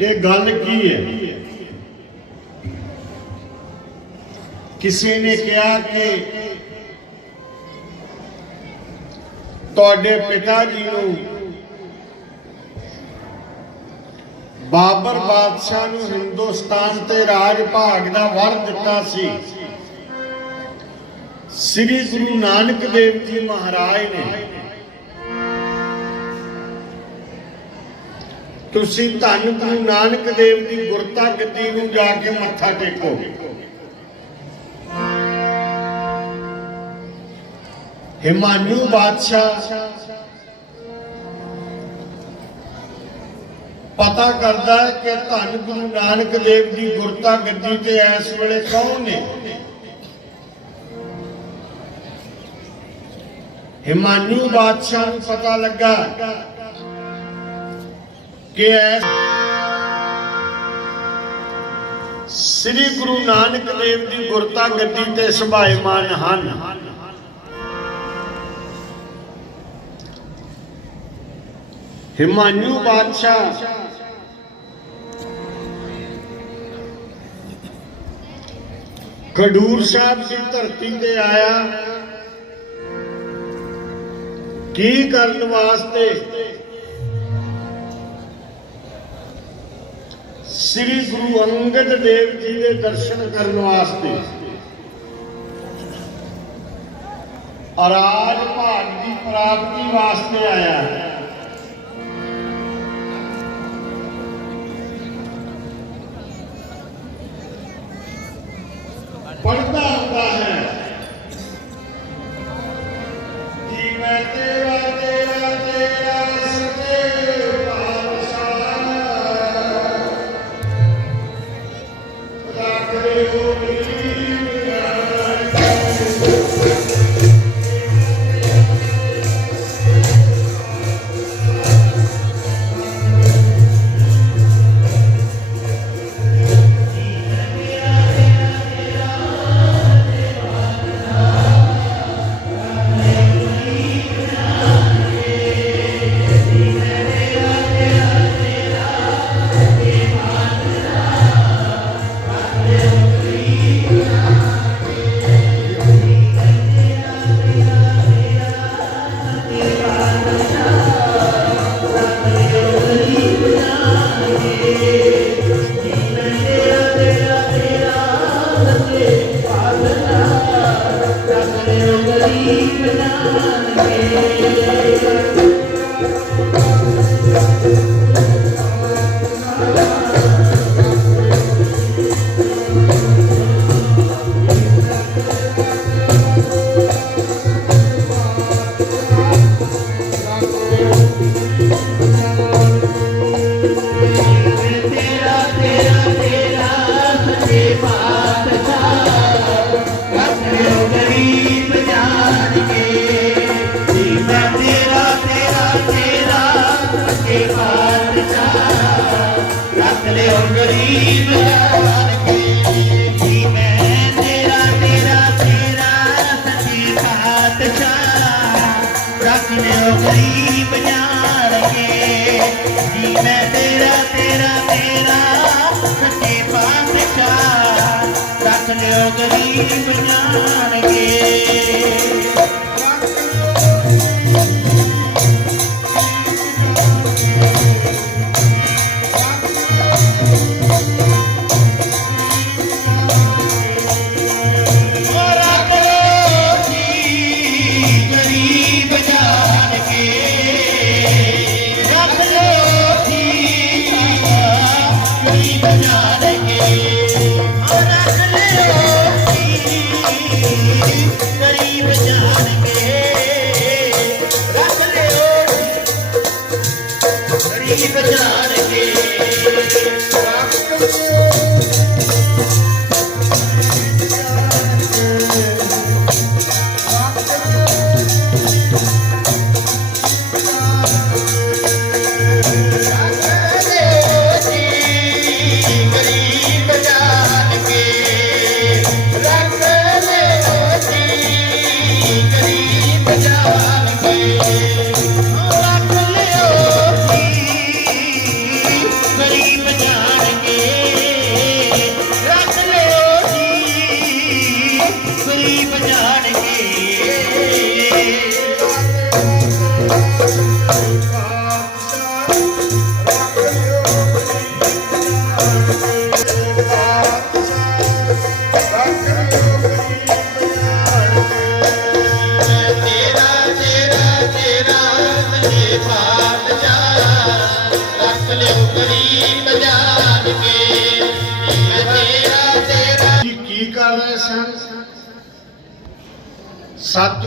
ਇਹ ਗੱਲ ਕੀ ਹੈ? ਕਿਸੇ ਨੇ ਕਿਹਾ ਕਿ ਤੁਹਾਡੇ ਪਿਤਾ ਜੀ ਨੂੰ ਬਾਬਰ ਬਾਦਸ਼ਾਹ ਨੂੰ ਹਿੰਦੁਸਤਾਨ ਤੇ ਰਾਜ ਭਾਗ ਦਾ ਵਰ ਦਿੱਤਾ ਸੀ। ਸ੍ਰੀ ਗੁਰੂ ਨਾਨਕ ਦੇਵ ਜੀ ਮਹਾਰਾਜ ਨੇ ਤੁਸੀਂ ਧੰਨ ਗੁਰੂ ਨਾਨਕ ਦੇਵ ਦੀ ਗੁਰਤਾ ਗੱਦੀ ਨੂੰ ਜਾ ਕੇ ਮੱਥਾ ਟੇਕੋ ਹਿਮਾਨੂ ਬਾਦਸ਼ਾਹ, ਪਤਾ ਕਰਦਾ ਹੈ ਕਿ ਧੰਨ ਗੁਰੂ ਨਾਨਕ ਦੇਵ ਦੀ ਗੁਰਤਾ ਗੱਦੀ ਤੇ ਇਸ ਵੇਲੇ ਕੌਣ ਨੇ? ਹਿਮਾਨੂ ਬਾਦਸ਼ਾਹ ਨੂੰ ਪਤਾ ਲੱਗਾ ਕਿ ਐ ਸ੍ਰੀ ਗੁਰੂ ਨਾਨਕ ਦੇਵ ਦੀ ਗੁਰਤਾ ਗੱਦੀ ਤੇ ਸੁਭਾਇਮਾਨ ਹਨ। ਹਿਮਾਨੂ ਬਾਦਸ਼ਾਹ ਖਡੂਰ ਸਾਹਿਬ ਦੀ ਧਰਤੀ ਤੇ ਆਇਆ। ਕੀ ਕਰਨ ਵਾਸਤੇ ਸ੍ਰੀ ਗੁਰੂ ਅੰਗਦ ਦੇਵ ਜੀ ਦੇ ਦਰਸ਼ਨ ਕਰਨ ਵਾਸਤੇ। ਅਰਾਜ ਭਾਗ ਦੀ ਪ੍ਰਾਪਤੀ ਵਾਸਤੇ ਆਇਆ ਹੈ। ਹੋ ನನಗೆ Bali, Punjab.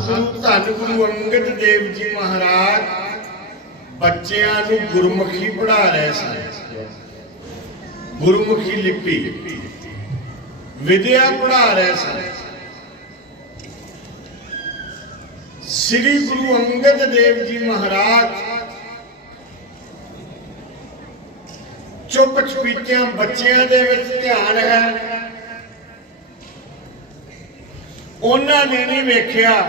ਸਤਿਗੁਰੂ ਧੰਨ ਗੁਰੂ ਅੰਗਦ ਦੇਵ ਜੀ ਮਹਾਰਾਜ, ਬੱਚਿਆਂ ਨੂੰ ਗੁਰਮੁਖੀ ਪੜ੍ਹਾ ਰਹੇ ਸਨ। ਗੁਰਮੁਖੀ ਲਿਪੀ ਵਿਦਿਆ ਪੜ੍ਹਾ ਰਹੇ ਸਨ। ਸ੍ਰੀ ਗੁਰੂ ਅੰਗਦ ਦੇਵ ਜੀ ਮਹਾਰਾਜ ਚੁੱਪ ਚਪੀਤਿਆਂ ਬੱਚਿਆਂ ਦੇ ਵਿੱਚ ਧਿਆਨ ਹੈ। ਉਹਨਾਂ ਨੇ ਨਹੀਂ ਵੇਖਿਆ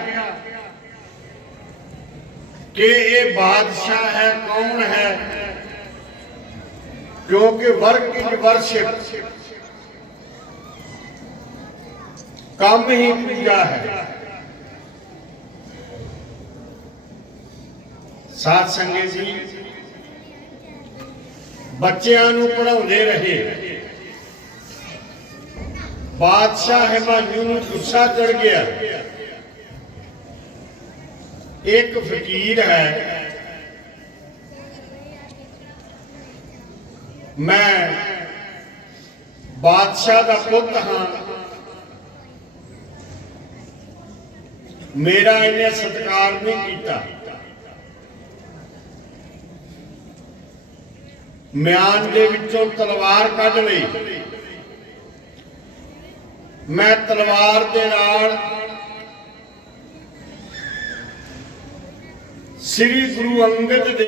ਕਿ ਇਹ ਬਾਦਸ਼ਾਹ ਹੈ, ਕੌਣ ਹੈ? ਕਿਉਂਕਿ ਵਰਕ ਇਨ ਵਰਸ਼ਿਪ। ਕੰਮ ਹੀ ਪੂਜਾ ਹੈ। ਸਾਧ ਸੰਗਤ ਜੀ, ਬੱਚਿਆਂ ਨੂੰ ਪੜਾਉਂਦੇ ਰਹੇ। ਬਾਦਸ਼ਾਹ ਹਿਮਾਯੂ ਨੂੰ ਗੁੱਸਾ ਚੜ ਗਿਆ ਇੱਕ ਫਕੀਰ ਹੈ ਮੈਂ ਬਾਦਸ਼ਾਹ ਦਾ ਪੁੱਤ ਹਾਂ ਮੇਰਾ ਇਹਨੇ ਸਤਿਕਾਰ ਨਹੀਂ ਕੀਤਾ ਮਿਆਨ ਦੇ ਵਿੱਚੋਂ ਤਲਵਾਰ ਕੱਢ ਲਈ ਮੈਂ ਤਲਵਾਰ ਦੇ ਨਾਲ ਸ੍ਰੀ Guru Angad Dev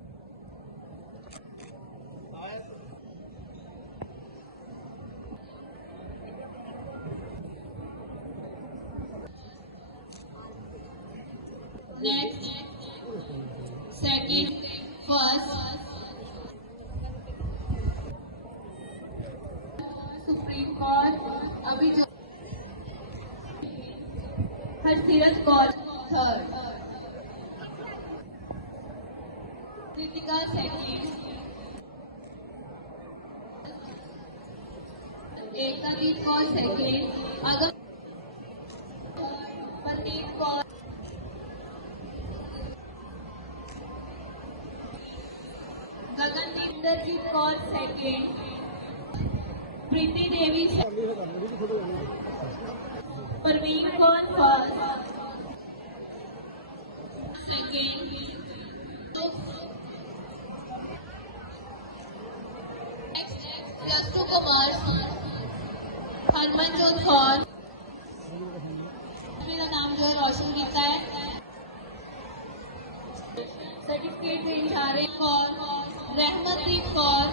हरसीरत Kaur third, Kritika second, Ektadeep Kaur second, अगर परनीत कौर गगनदीप कौर सेकेंड प्रीति देवी Parveen Kaur first. Second. Rastu Kumar. Harmanjot Kaur. मेरा नाम जो है रोशन गीता है सर्टिफिकेट में इशारे कौर रहमत दीप कौर